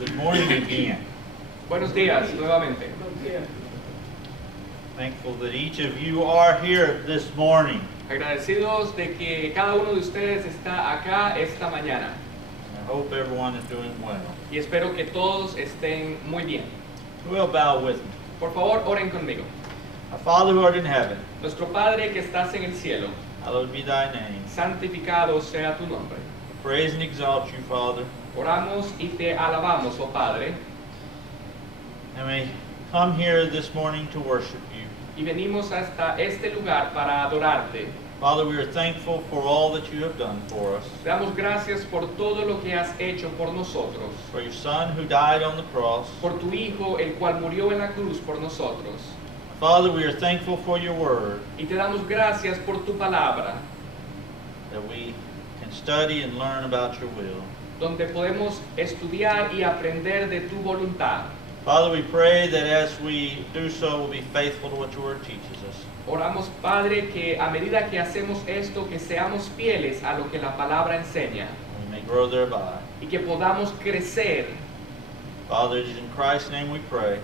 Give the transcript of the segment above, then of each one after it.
Good morning again. Buenos días nuevamente. Thankful that each of you are here this morning. Agradecidos de que cada uno de ustedes está acá esta mañana. I hope everyone is doing well. Y espero que todos estén muy bien. Who will bow with me? Por favor, oren conmigo. Our Father who art in heaven, Nuestro Padre que estás en el cielo, hallowed be thy name. santificado sea tu nombre. Praise and exalt you, Father. Oramos y te alabamos, oh Padre, And we come here this morning to worship you. y venimos hasta este lugar para adorarte. Father, we are thankful for all that you have done for us. Te damos gracias por todo lo que has hecho por nosotros, For your Son who died on the cross. por tu Hijo, el cual murió en la cruz por nosotros. Father, we are thankful for your word, Y te damos gracias por tu palabra, that we can study and learn about your will. donde podemos estudiar y aprender de tu voluntad. Father, we pray that as we do so, we'll be faithful to what your word teaches us. Oramos, Padre, que a medida que hacemos esto, que seamos fieles a lo que la palabra enseña We may grow thereby. y que podamos crecer. Father, it is in Christ's name we pray.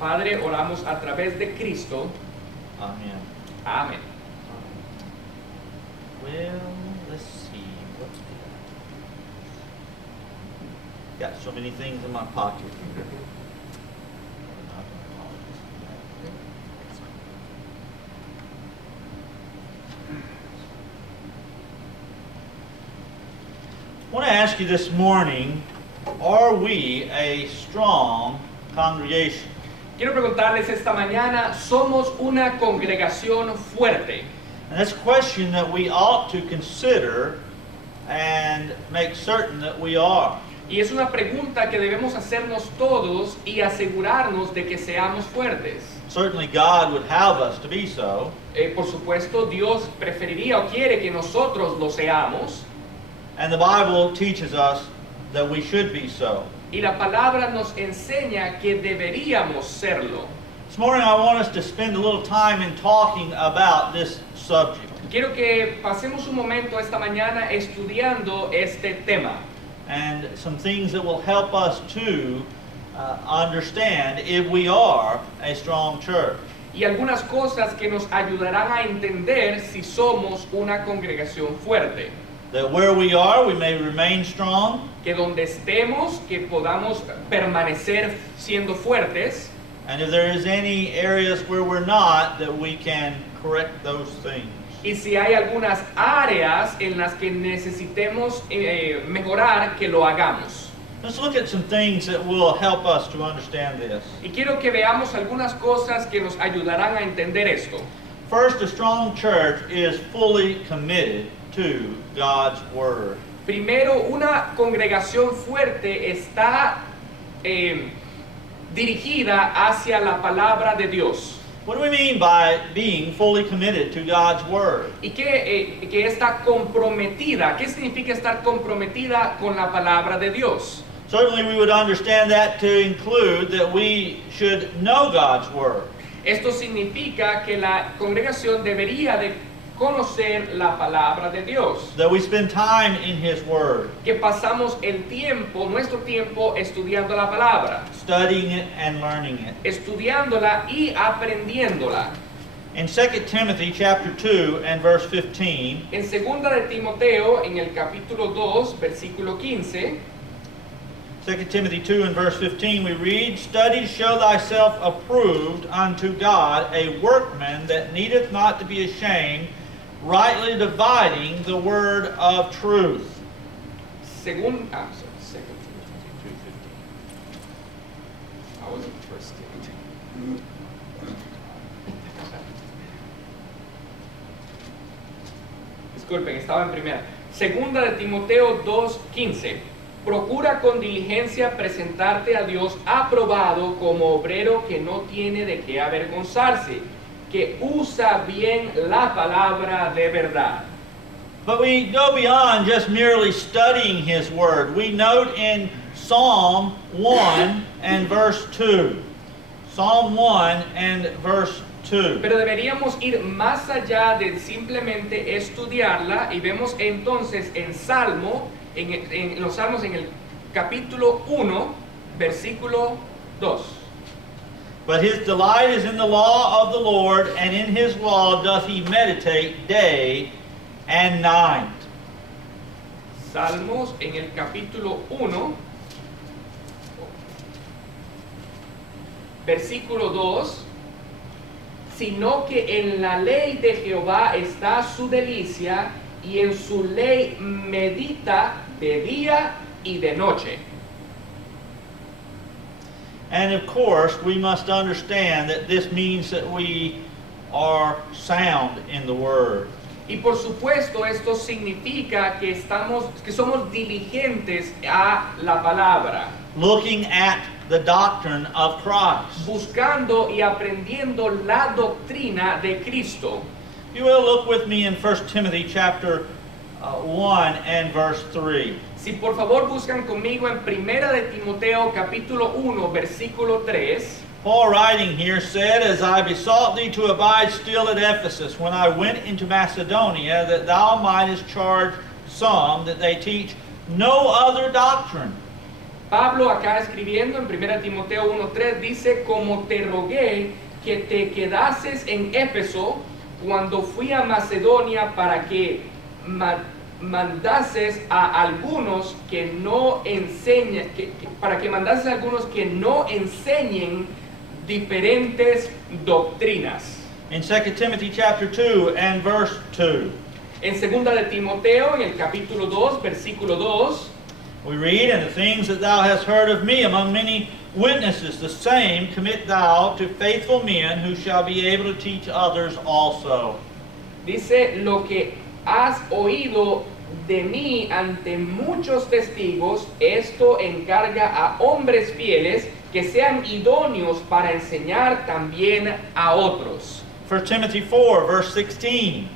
Padre, oramos a través de Cristo. Amen. Amén. Well, let's see. What's good? Got so many things in my pocket here. I want to ask you this morning, are we a strong congregation? Quiero preguntarles esta mañana, ¿somos una congregación fuerte? And that's a question that we ought to consider and make certain that we are. Y es una pregunta que debemos hacernos todos y asegurarnos de que seamos fuertes. Certainly God would have us to be so. Por supuesto, Dios preferiría o quiere que nosotros lo seamos. And the Bible teaches us that we should be so. Y la palabra nos enseña que deberíamos serlo. This morning I want us to spend a little time in talking about this subject. Quiero que pasemos un momento esta mañana estudiando este tema. And some things that will help us to understand if we are a strong church. Y algunas cosas que nos ayudarán a entender si somos una congregación fuerte. That where we are, we may remain strong. Que donde estemos, que podamos permanecer siendo fuertes. And if there is any areas where we're not, that we can correct those things. Y si hay algunas áreas en las que necesitemos mejorar, que lo hagamos. Let's look at some things that will help us to understand this. Y quiero que veamos algunas cosas que nos ayudarán a entender esto. First, a strong church is fully committed to God's Word. Primero, una congregación fuerte está dirigida hacia la palabra de Dios. What do we mean by being fully committed to God's Word? Y que está comprometida. ¿Qué significa estar comprometida con la palabra de Dios? Certainly we would understand that to include that we should know God's Word. Esto significa que la congregación debería de conocer la palabra de Dios. That we spend time in His Word, Que pasamos el tiempo, nuestro tiempo, estudiando la palabra, studying it and learning it. estudiándola y aprendiéndola. In 2 Timothy chapter 2 and verse 15, En segunda de Timoteo, en el capítulo 2, versículo 15, 2 Timothy 2 and verse 15, we read, "Study to show thyself approved unto God, a workman that needeth not to be ashamed, rightly dividing the word of truth." Second Timothy 2:15. I was in First Timothy. Disculpen, estaba en primera. Segunda de Timoteo 2:15. Procura con diligencia presentarte a Dios aprobado como obrero que no tiene de qué avergonzarse, que usa bien la palabra de verdad. But we go beyond just merely studying His Word. We note in Psalm 1 and verse 2. Psalm 1 and verse 2. Pero deberíamos ir más allá de simplemente estudiarla y vemos entonces en los Salmos en el capítulo 1 versículo 2. But his delight is in the law of the Lord, and in his law doth he meditate day and night. Salmos en el capítulo 1, versículo 2, sino que en la ley de Jehová está su delicia, y en su ley medita de día y de noche. And of course, we must understand that this means that we are sound in the Word. Y por supuesto esto significa que somos diligentes a la palabra, Looking at the doctrine of Christ. buscando y aprendiendo la doctrina de Cristo. You will look with me in 1 Timothy chapter 1 and verse 3. Si por favor buscan conmigo en Primera de Timoteo capítulo 1 versículo 3, Paul writing here said, As I besought thee to abide still at Ephesus, when I went into Macedonia, that thou mightest charge some that they teach no other doctrine. Pablo acá escribiendo en 1 Timoteo 1:3 dice, como te rogué que te quedases en Éfeso cuando fui a Macedonia para que mandases a algunos que no enseñen, para que mandases a algunos que no enseñen diferentes doctrinas. In 2 Timothy chapter 2 and verse 2, En 2 de Timoteo, en el capítulo 2, versículo 2, we read, And the things that thou hast heard of me among many witnesses, the same commit thou to faithful men who shall be able to teach others also. dice, lo que has oído de mí ante muchos testigos, esto encarga a hombres fieles que sean idóneos para enseñar también a otros. 1 Timothy 4 verse 16.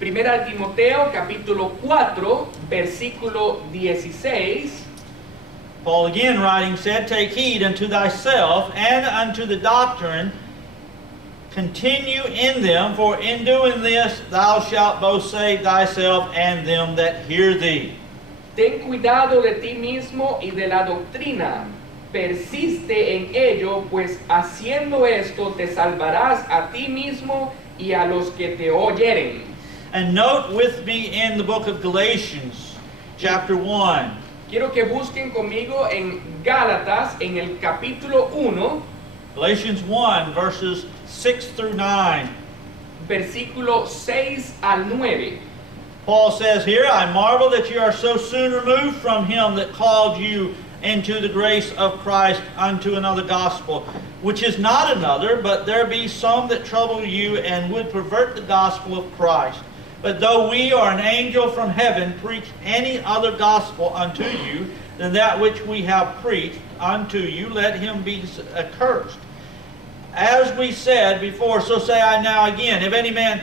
Primera de Timoteo capítulo 4 versículo 16. Paul again writing said, Take heed unto thyself and unto the doctrine, continue in them, for in doing this thou shalt both save thyself and them that hear thee. Ten cuidado de ti mismo y de la doctrina. Persiste en ello, pues haciendo esto te salvarás a ti mismo y a los que te oyeren. And note with me in the book of Galatians, chapter 1. Quiero que busquen conmigo en Gálatas, en el capítulo 1, Galatians 1 verses 6 through 9. versículo 6 al 9. Paul says here, I marvel that you are so soon removed from him that called you into the grace of Christ unto another gospel, which is not another, but there be some that trouble you and would pervert the gospel of Christ. But though we or an angel from heaven preach any other gospel unto you than that which we have preached unto you, let him be accursed. As we said before, so say I now again, if any man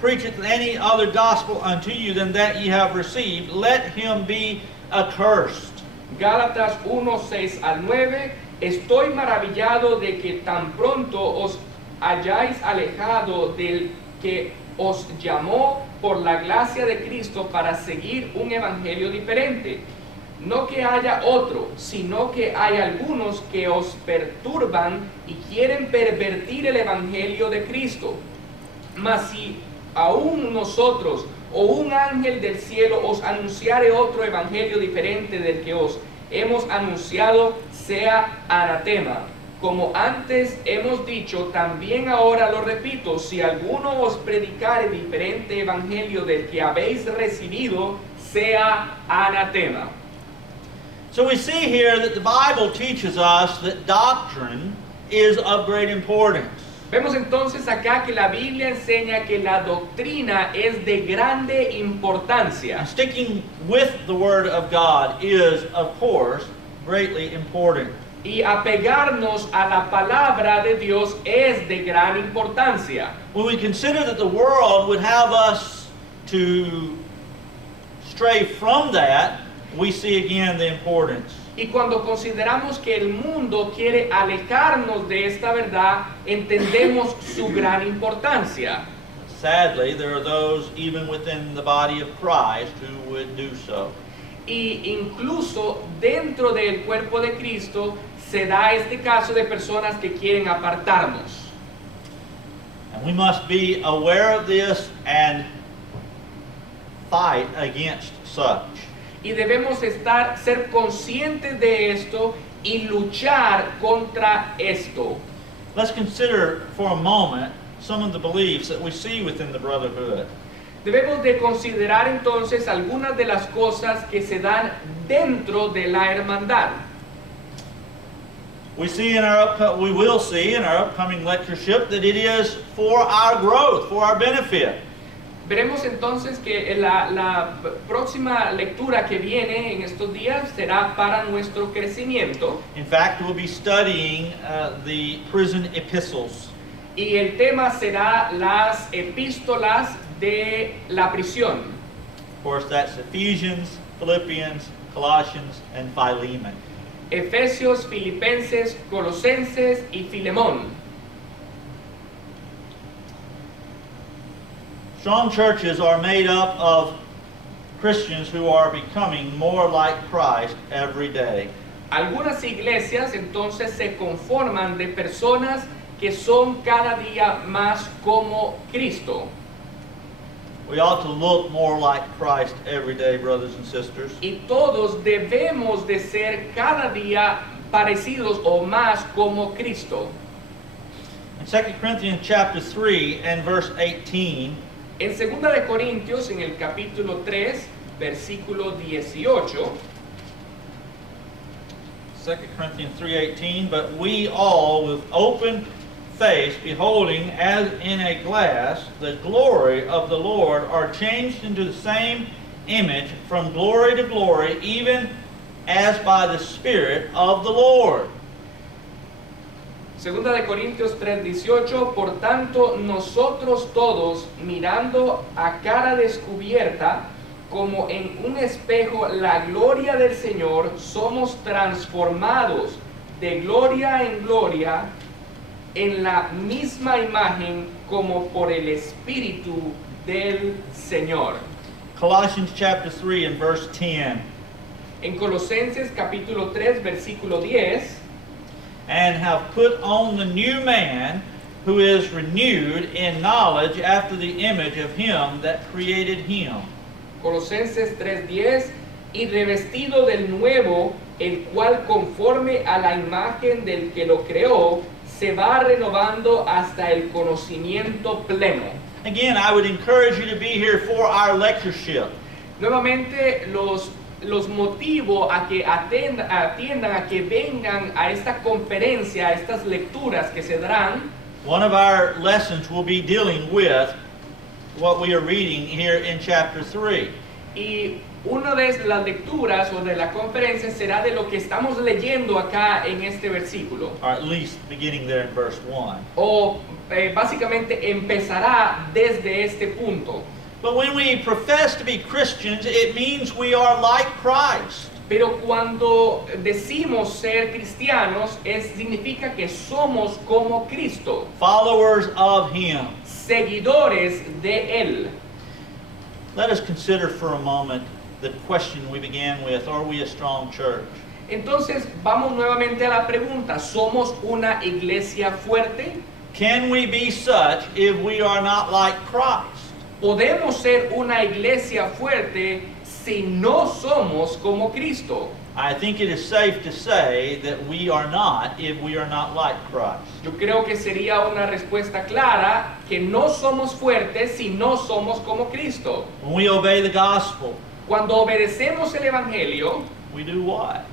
preacheth any other gospel unto you than that ye have received, let him be accursed. Gálatas 1, 6 al 9. Estoy maravillado de que tan pronto os hayáis alejado del que os llamó por la gracia de Cristo para seguir un evangelio diferente. No que haya otro, sino que hay algunos que os perturban y quieren pervertir el evangelio de Cristo. Mas si aún nosotros o un ángel del cielo os anunciare otro evangelio diferente del que os hemos anunciado, sea anatema. Como antes hemos dicho, también ahora lo repito, si alguno os predicare diferente evangelio del que habéis recibido, sea anatema. So we see here that the Bible teaches us that doctrine is of great importance. Vemos entonces acá que la Biblia enseña que la doctrina es de grande importancia. And sticking with the Word of God is, of course, greatly important. Y apegarnos a la palabra de Dios es de gran importancia. When we consider that the world would have us to stray from that, we see again the importance. Y cuando consideramos que el mundo quiere alejarnos de esta verdad, entendemos su gran importancia. Sadly, there are those even within the body of Christ who would do so. Y incluso dentro del cuerpo de Cristo se da este caso de personas que quieren apartarnos. And we must be aware of this and fight against such. Y debemos ser conscientes de esto y luchar contra esto. Let's consider for a moment some of the beliefs that we see within the brotherhood. Debemos de considerar entonces algunas de las cosas que se dan dentro de la hermandad. We will see in our upcoming lectureship that it is for our growth, for our benefit. Veremos entonces que la próxima lectura que viene en estos días será para nuestro crecimiento. In fact, we'll be studying the prison epistles. Y el tema será las epístolas de la prisión. Of course, that's Ephesians, Philippians, Colossians, and Philemon. Efesios, Filipenses, Colosenses y Filemón. Strong churches are made up of Christians who are becoming more like Christ every day. Algunas iglesias entonces se conforman de personas que son cada día más como Cristo. We ought to look more like Christ every day, brothers and sisters. Y todos debemos de ser cada día parecidos o más como Cristo. In 2 Corinthians chapter 3 and verse 18, En 2 de Corintios, en el capítulo 3, versículo 18, 2 Corinthians 3:18, but we all with open face, beholding as in a glass the glory of the Lord, are changed into the same image from glory to glory, even as by the Spirit of the Lord. Segunda de Corintios 3:18, por tanto nosotros todos, mirando a cara descubierta, como en un espejo la gloria del Señor, somos transformados de gloria en gloria en la misma imagen como por el Espíritu del Señor. Colossians chapter 3 and verse 10. En Colosenses capítulo 3 versículo 10, And have put on the new man, who is renewed in knowledge after the image of him that created him. Colosenses 3:10, y revestido del nuevo, el cual conforme a la imagen del que lo creó, se va renovando hasta el conocimiento pleno. Again, I would encourage you to be here for our lectureship. Nuevamente los motivo a que atiendan, a que vengan a esta conferencia, a estas lecturas que se darán. One of our lessons will be dealing with what we are reading here in chapter 3. Y una de las lecturas o de la conferencia será de lo que estamos leyendo acá en este versículo. Or at least beginning there in verse 1. O básicamente empezará desde este punto. But when we profess to be Christians, it means we are like Christ. Pero cuando decimos ser cristianos, significa que somos como Cristo, Followers of Him. seguidores de Él. Let us consider for a moment the question we began with, are we a strong church? Entonces vamos nuevamente a la pregunta, ¿somos una iglesia fuerte? Can we be such if we are not like Christ? ¿Podemos ser una iglesia fuerte si no somos como Cristo? I think it is safe to say that we are not if we are not like Christ. Yo creo que sería una respuesta clara que no somos fuertes si no somos como Cristo. When we obey the gospel, Cuando obedecemos el Evangelio, we do what?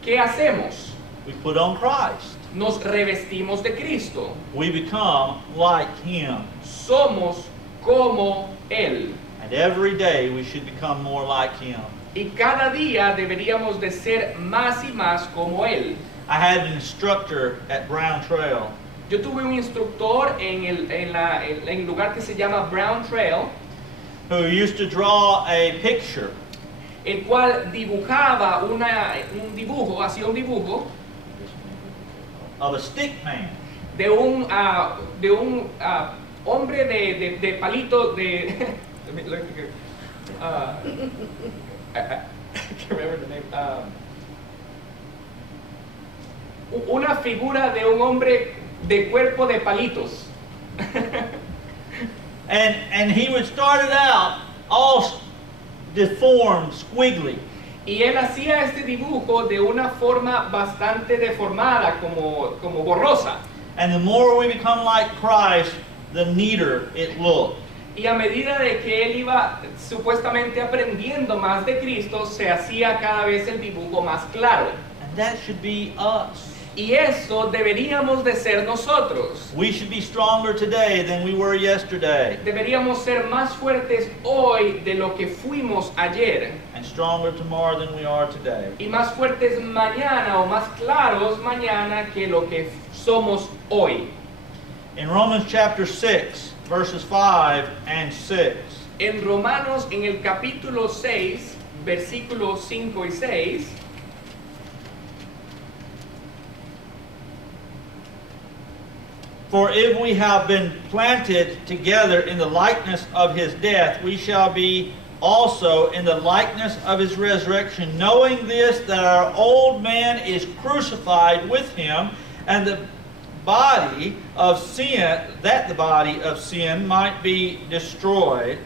¿qué hacemos? We put on Christ. Nos revestimos de Cristo. We become like Him. Somos como Él. And every day we should become more like Him. Y cada día deberíamos de ser más y más como Él. I had an instructor at Brown Trail. Yo tuve un instructor en el lugar que se llama Brown Trail, Who used to draw a picture el cual dibujaba hacía un dibujo of a stick man. de un hombre de palito de can't remember the name. Una figura de un hombre de cuerpo de palitos. And he would start it out all deformed, squiggly. Y él hacía este dibujo de una forma bastante deformada, como borrosa. And the more we become like Christ, the neater it looked. Y a medida de que él iba supuestamente aprendiendo más de Cristo, se hacía cada vez el dibujo más claro. And that should be us. Y eso deberíamos de ser nosotros. We should be stronger today than we were yesterday, Deberíamos ser más fuertes hoy de lo que fuimos ayer. and stronger tomorrow than we are today. Y más fuertes mañana o más claros mañana que lo que somos hoy. In Romans chapter 6, verses 5 and 6, En Romanos, en el capítulo 6, versículos 5 y 6, for if we have been planted together in the likeness of his death, we shall be also in the likeness of his resurrection, knowing this, that our old man is crucified with him, and the body of sin, that the body of sin might be destroyed,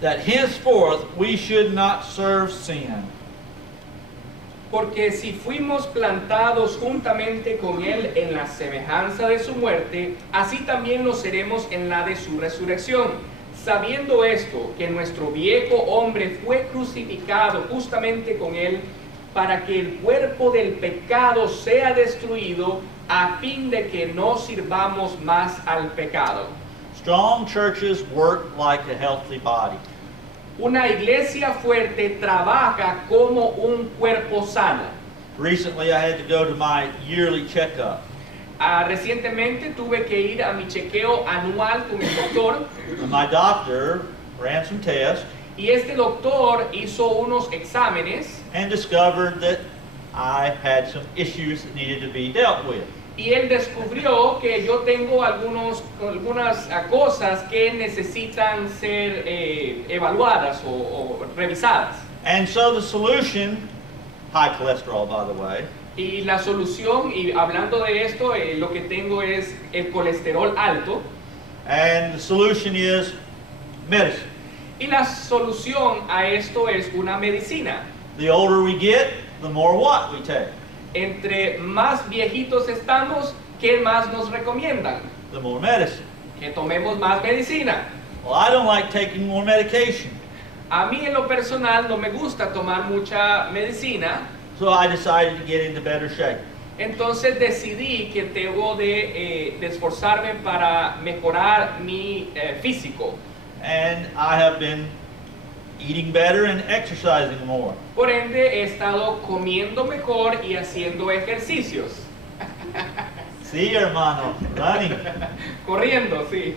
that henceforth we should not serve sin. porque si fuimos plantados juntamente con él en la semejanza de su muerte, así también lo seremos en la de su resurrección. Sabiendo esto, que nuestro viejo hombre fue crucificado justamente con él, para que el cuerpo del pecado sea destruido, a fin de que no sirvamos más al pecado. Strong churches work like a healthy body. Una iglesia fuerte trabaja como un cuerpo sano. Recently, I had to go to my yearly checkup. Recientemente tuve que ir a mi chequeo anual con el doctor, And my doctor ran some tests y este doctor hizo unos exámenes and discovered that I had some issues that needed to be dealt with. y él descubrió que yo tengo algunas cosas que necesitan ser evaluadas o revisadas. And so the solution, high cholesterol by the way, Y la solución, y hablando de esto, lo que tengo es el colesterol alto, and the solution is medicine. y la solución a esto es una medicina. The older we get, the more what we take. Entre más viejitos estamos, ¿qué más nos recomiendan? The more medicine. Que tomemos más medicina. Well, I don't like taking more medication. A mí en lo personal no me gusta tomar mucha medicina, So I decided to get into better shape. entonces decidí que tengo de esforzarme para mejorar mi físico. And I have been eating better and exercising more. Por ende, he estado comiendo mejor y haciendo ejercicios. Sí, hermano, running. Corriendo, sí.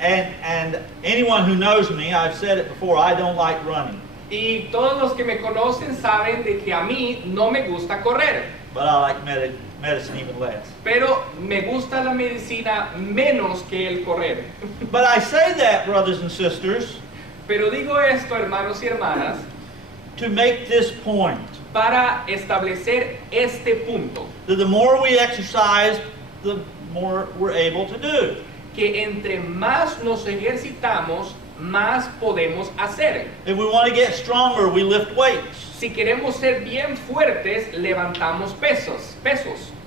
And anyone who knows me, I've said it before, I don't like running. Y todos los que me conocen saben de que a mí no me gusta correr, But I like medicine even less. pero me gusta la medicina menos que el correr. But I say that, brothers and sisters, Pero digo esto, hermanos y hermanas, to make this point. para establecer este punto, That the more we exercise, the more we're able to do. que entre más nos ejercitamos, más podemos hacer. If we want to get stronger, we lift weights. Si queremos ser bien fuertes, levantamos pesos.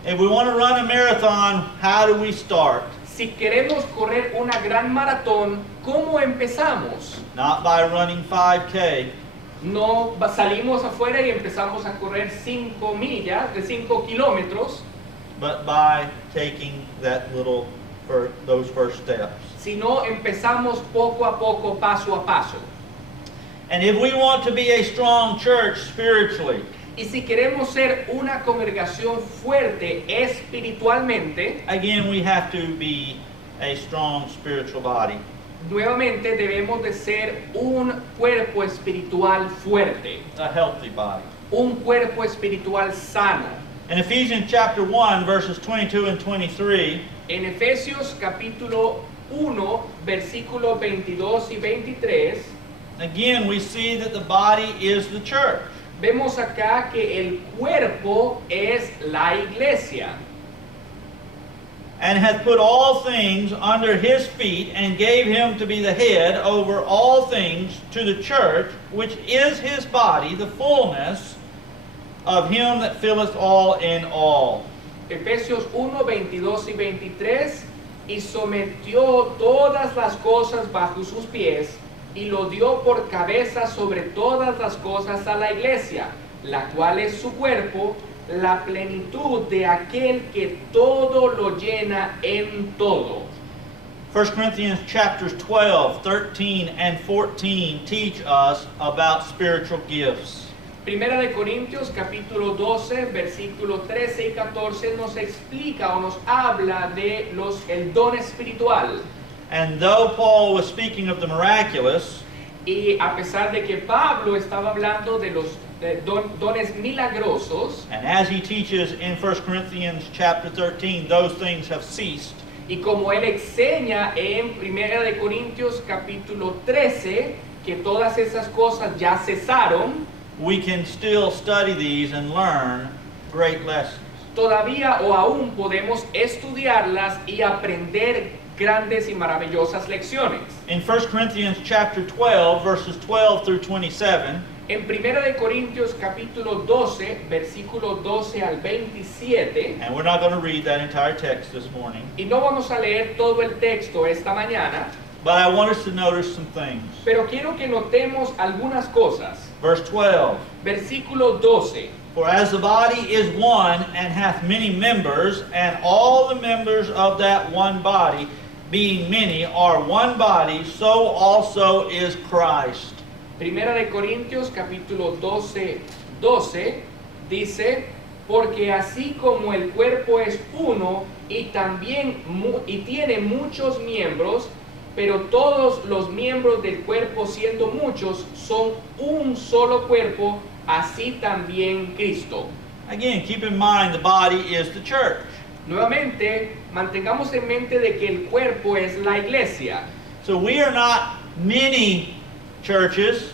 If we want to run a marathon, how do we start? Si queremos correr una gran maratón, ¿cómo empezamos? Not by running 5K, No salimos afuera y empezamos a correr 5 millas, de 5 kilómetros, but by taking those first steps. sino empezamos poco a poco, paso a paso. And if we want to be a strong church spiritually, Y si queremos ser una congregación fuerte espiritualmente, again, we have to be a strong spiritual body. nuevamente debemos de ser un cuerpo espiritual fuerte, A healthy body. un cuerpo espiritual sano. In Ephesians chapter 1, verses 22 and 23, En Efesios capítulo 1, versículos 22 y 23, again, we see that the body is the church. Vemos acá que el cuerpo es la iglesia. And hath put all things under his feet, and gave him to be the head over all things to the church, which is his body, the fullness of him that filleth all in all. Efesios 1, 22 y 23, y sometió todas las cosas bajo sus pies, y lo dio por cabeza sobre todas las cosas a la iglesia, la cual es su cuerpo, la plenitud de aquel que todo lo llena en todo. 1 Corinthians chapters 12, 13, and 14 teach us about spiritual gifts. Primera de Corintios capítulo 12, versículo 13 y 14 nos explica o nos habla de el don espiritual. And though Paul was speaking of the miraculous, Y a pesar de que Pablo estaba hablando de los dones milagrosos, and as he teaches in 1 Corinthians chapter 13, those things have ceased, y como él enseña en Primera de Corintios capítulo 13, que todas esas cosas ya cesaron, we can still study these and learn great lessons. todavía o aún podemos estudiarlas y aprender grandes y maravillosas lecciones. In 1 Corinthians chapter 12, verses 12 through 27, En Primera de Corintios capítulo 12, versículo 12 al 27, and we're not going to read that entire text this morning, y no vamos a leer todo el texto esta mañana, but I want us to notice some things. pero quiero que notemos algunas cosas. Verse 12, Versículo 12. for as the body is one and hath many members, and all the members of that one body, being many, are one body, so also is Christ. Primera de Corintios capítulo 12, 12 dice, porque así como el cuerpo es uno y también y tiene muchos miembros, pero todos los miembros del cuerpo siendo muchos son un solo cuerpo, así también Cristo. Again, keep in mind the body is the church. Nuevamente, mantengamos en mente de que el cuerpo es la iglesia. So we are not many churches,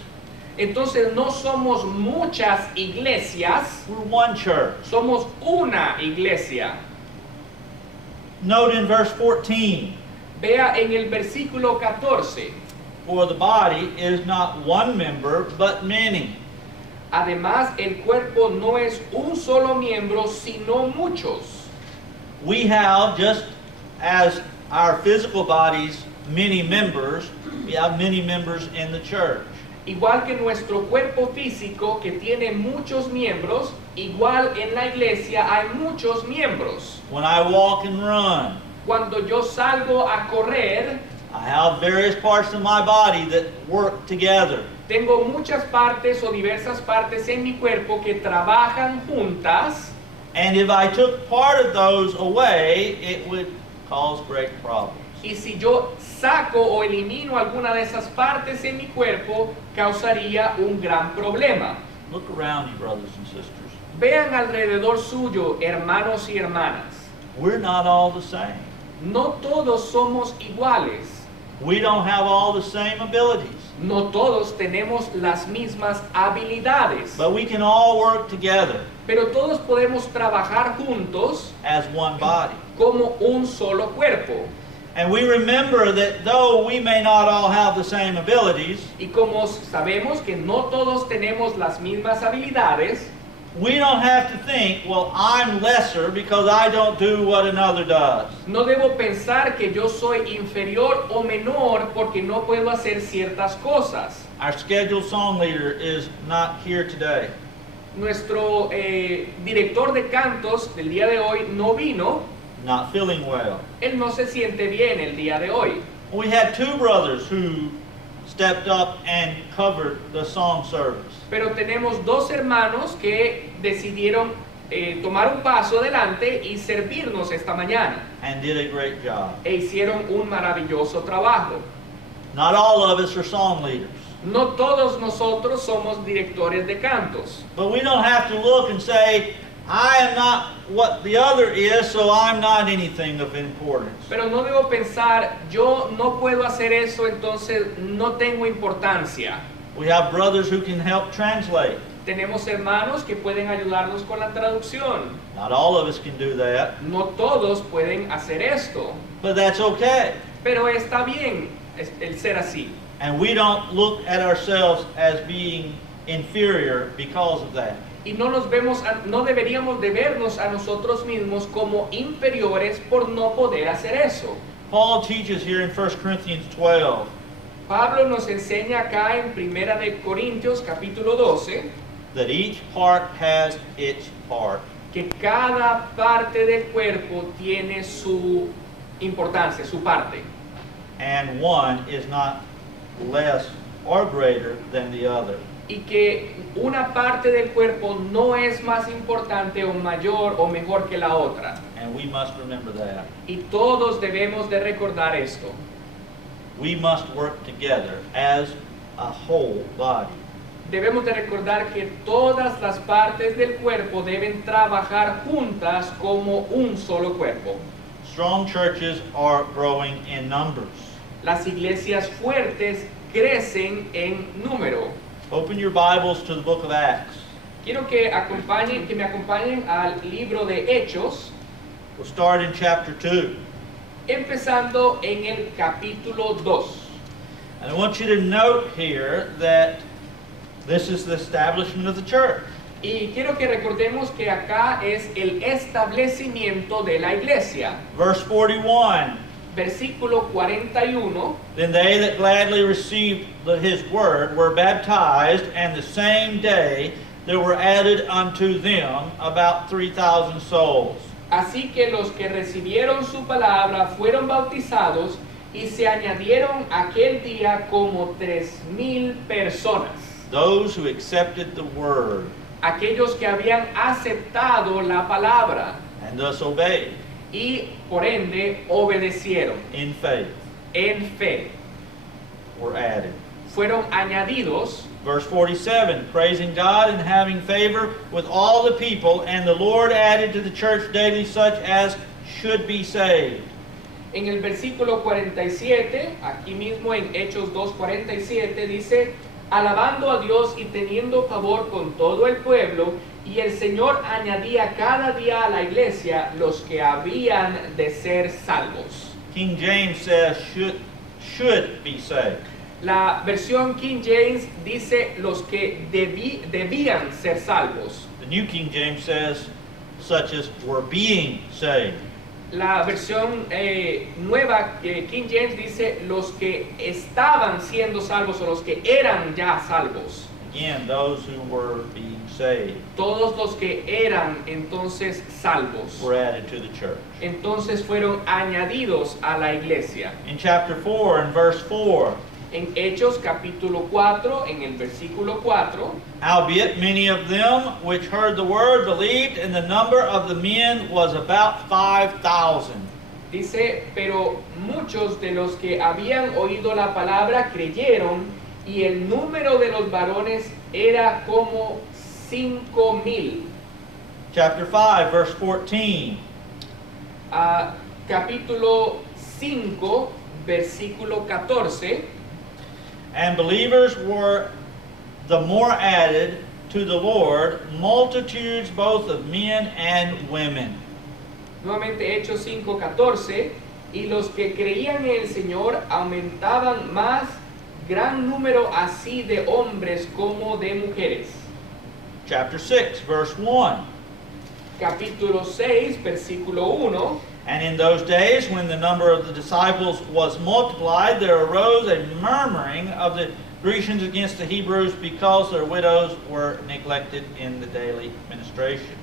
Entonces no somos muchas iglesias, we're one church. somos una iglesia. Note in verse 14, Vea en el versículo 14. for the body is not one member, but many. Además, el cuerpo no es un solo miembro, sino muchos. We have, just as our physical bodies, many members, we have many members in the church. Igual que nuestro cuerpo físico, que tiene muchos miembros, igual en la iglesia hay muchos miembros. When I walk and run, Cuando yo salgo a correr, I have various parts of my body that work together. tengo muchas partes o diversas partes en mi cuerpo que trabajan juntas. And if I took part of those away, it would cause great problems. Y si yo saco o elimino alguna de esas partes en mi cuerpo, causaría un gran problema. Look around you, brothers and sisters. Vean alrededor suyo, hermanos y hermanas. We're not all the same. No todos somos iguales. We don't have all the same abilities. No todos tenemos las mismas habilidades. But we can all work together Pero todos podemos trabajar juntos as one body. como un solo cuerpo. And we remember that though we may not all have the same abilities, Y como sabemos que no todos tenemos las mismas habilidades, we don't have to think, well, I'm lesser because I don't do what another does. no debo pensar que yo soy inferior o menor porque no puedo hacer ciertas cosas. Our scheduled song leader is not here today. Nuestro director de cantos del día de hoy no vino. Not feeling well. Él no se siente bien el día de hoy. We had two brothers who stepped up and covered the song service. Pero tenemos dos hermanos que decidieron tomar un paso adelante y servirnos esta mañana. And did a great job. E hicieron un maravilloso trabajo. Not all of us are song leaders. No todos nosotros somos directores de cantos. But we don't have to look and say, I am not what the other is, so I'm not anything of importance. Pero no debo pensar, yo no puedo hacer eso, entonces no tengo importancia. We have brothers who can help translate. Tenemos hermanos que pueden ayudarnos con la traducción. Not all of us can do that, No todos pueden hacer esto, but that's okay. pero está bien el ser así. And we don't look at ourselves as being inferior because of that. Y no no deberíamos de vernos a nosotros mismos como inferiores por no poder hacer eso. Paul teaches here in 1 Corinthians 12 Pablo nos enseña acá en Primera de Corintios capítulo 12 that each part has its part. que cada parte del cuerpo tiene su importancia, su parte. And one is not less or greater than the other. Y que una parte del cuerpo no es más importante o mayor o mejor que la otra. And we must remember that. Y todos debemos de recordar esto. We must work together as a whole body. Debemos de recordar que todas las partes del cuerpo deben trabajar juntas como un solo cuerpo. Strong churches are growing in numbers. Las iglesias fuertes crecen en número. Open your Bibles to the book of Acts. Quiero que me acompañen al libro de Hechos, We'll start in chapter 2. empezando en el capítulo 2. And I want you to note here that this is the establishment of the church. Y quiero que recordemos que acá es el establecimiento de la iglesia. Verse 41. Versículo 41. Then they that gladly received his word were baptized, and the same day there were added unto them about 3,000 souls. Así que los que recibieron su palabra fueron bautizados y se añadieron aquel día como 3,000 personas. Those who accepted the word Aquellos que habían aceptado la palabra and thus obeyed y por ende obedecieron in faith en fe. were added. Fueron añadidos. Verse 47, praising God and having favor with all the people, and the Lord added to the church daily such as should be saved. En el versículo 47, aquí mismo en Hechos 2:47 dice, alabando a Dios y teniendo favor con todo el pueblo, y el Señor añadía cada día a la iglesia los que habían de ser salvos. King James says should be saved. La versión King James dice los que debían ser salvos. The New King James says such as were being saved. La versión nueva King James dice los que estaban siendo salvos o los que eran ya salvos. Again, those who were being saved Todos los que eran entonces salvos, were added to the church. entonces fueron añadidos a la iglesia. In chapter 4 and verse 4, En Hechos capítulo 4, en el versículo 4, howbeit many of them which heard the word believed, and the number of the men was about 5,000. dice, pero muchos de los que habían oído la palabra creyeron, y el número de los varones era como 5,000. Chapter 5, verse 14. Capítulo 5, versículo 14. And believers were the more added to the Lord, multitudes both of men and women. Nuevamente Hechos 5:14, y los que creían en el Señor aumentaban más, gran número así de hombres como de mujeres. Chapter 6, verse 1. Capítulo 6, versículo 1. And in those days, when the number of the disciples was multiplied, there arose a murmuring of the Grecians against the Hebrews because their widows were neglected in the daily ministration.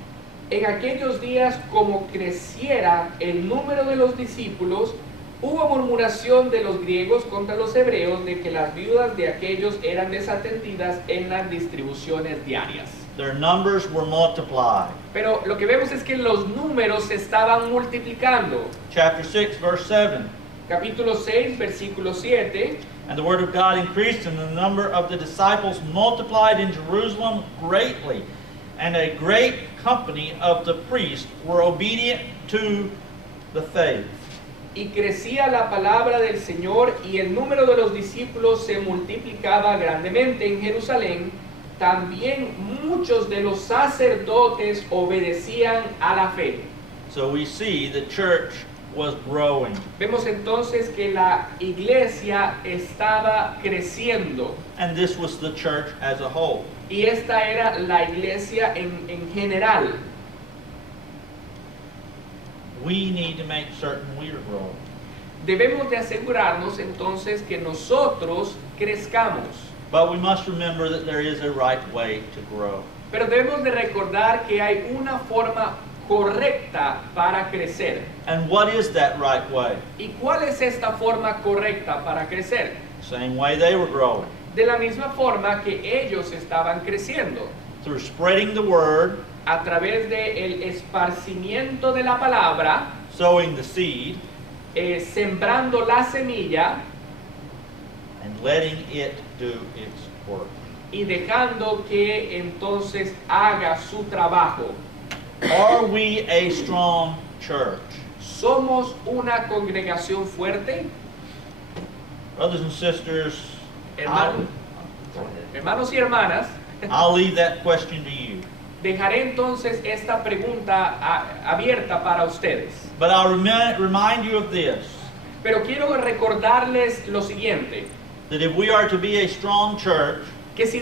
En aquellos días, como creciera el número de los discípulos, hubo murmuración de los griegos contra los hebreos de que las viudas de aquellos eran desatendidas en las distribuciones diarias. Their numbers were multiplied. Pero lo que vemos es que los números se estaban multiplicando. Chapter 6, verse 7. Capítulo 6, versículo 7. And the word of God increased, and the number of the disciples multiplied in Jerusalem greatly. And a great company of the priests were obedient to the faith. Y crecía la palabra del Señor y el número de los discípulos se multiplicaba grandemente en Jerusalén. También muchos de los sacerdotes obedecían a la fe. So we see the church was growing. Vemos entonces que la iglesia estaba creciendo. And this was the church as a whole. Y esta era la iglesia en general. We need to make certain we are growing. Debemos de asegurarnos entonces que nosotros crezcamos. But we must remember that there is a right way to grow. Pero debemos de recordar que hay una forma correcta para crecer. And what is that right way? ¿Y cuál es esta forma correcta para crecer? Same way they were growing. De la misma forma que ellos estaban creciendo, Through spreading the word, a través del esparcimiento de la palabra, sowing the seed, sembrando la semilla and letting it do its work. y dejando que entonces haga su trabajo. Are we a strong church? ¿Somos una congregación fuerte? Brothers and sisters, Hermanos, hermanos y hermanas, I'll leave that question to you. dejaré entonces esta pregunta abierta para ustedes. But I'll remind you of this, Pero quiero recordarles lo siguiente, that if we are to be a strong church, que si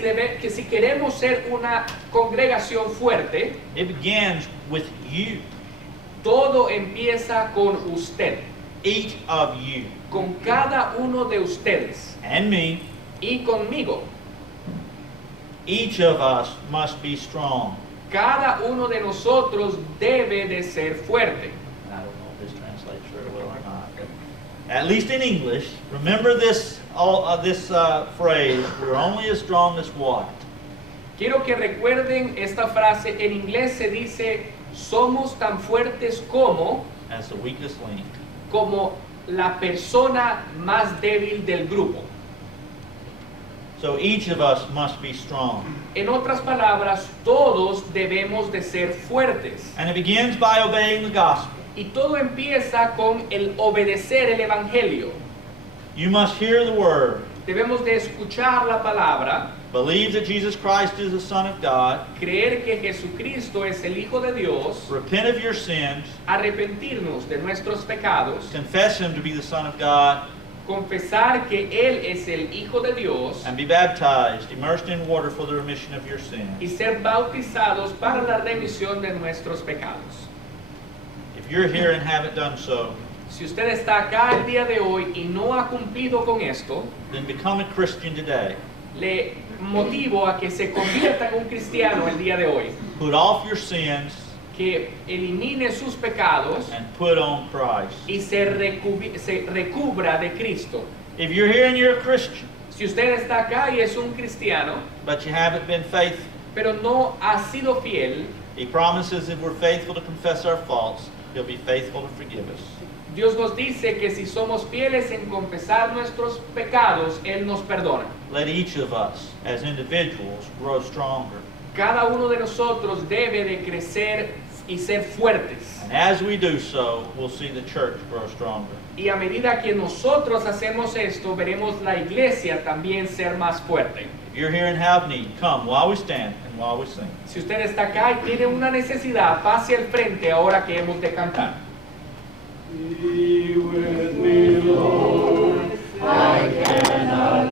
queremos ser una congregación fuerte, it begins with you, todo empieza con usted, each of you, con cada uno de ustedes and me. y conmigo. Each of us must be strong. Cada uno de nosotros debe de ser fuerte. I don't know if this translates very well or not. At least in English, remember this phrase, we're only as strong as what? Quiero que recuerden esta frase. En inglés se dice, somos tan fuertes As the weakest link. como la persona más débil del grupo. So each of us must be strong. En otras palabras, todos debemos de ser fuertes. And it begins by obeying the gospel. Y todo empieza con el obedecer el evangelio. You must hear the word, Debemos de escuchar la palabra, believe that Jesus Christ is the Son of God, creer que Jesucristo es el Hijo de Dios, repent of your sins, arrepentirnos de nuestros pecados, confess Him to be the Son of God, confesar que Él es el Hijo de Dios and be baptized, immersed in water for the remission of your y sins. ser bautizados para la remisión de nuestros pecados. If you're here and haven't done so, Si usted está acá el día de hoy y no ha cumplido con esto, then become a Christian today. le motivo a que se convierta en un cristiano el día de hoy, Put off your sins que elimine sus pecados and put on Christ. y se recubra de Cristo. If you're here and you're a Christian, Si usted está acá y es un cristiano, but you haven't been faithful, pero no ha sido fiel, He promises if we're faithful to confess our faults, He'll be faithful to forgive us. Dios nos dice que si somos fieles en confesar nuestros pecados, Él nos perdona. Let each of us, as individuals, grow stronger. Cada uno de nosotros debe de crecer y ser fuertes. And as we do so, we'll see the church grow stronger. Y a medida que nosotros hacemos esto, veremos la iglesia también ser más fuerte. If you're here and have need, come while we stand and while we sing. Si usted está acá y tiene una necesidad, pase al frente ahora que hemos de cantar. Be with me, Lord. I cannot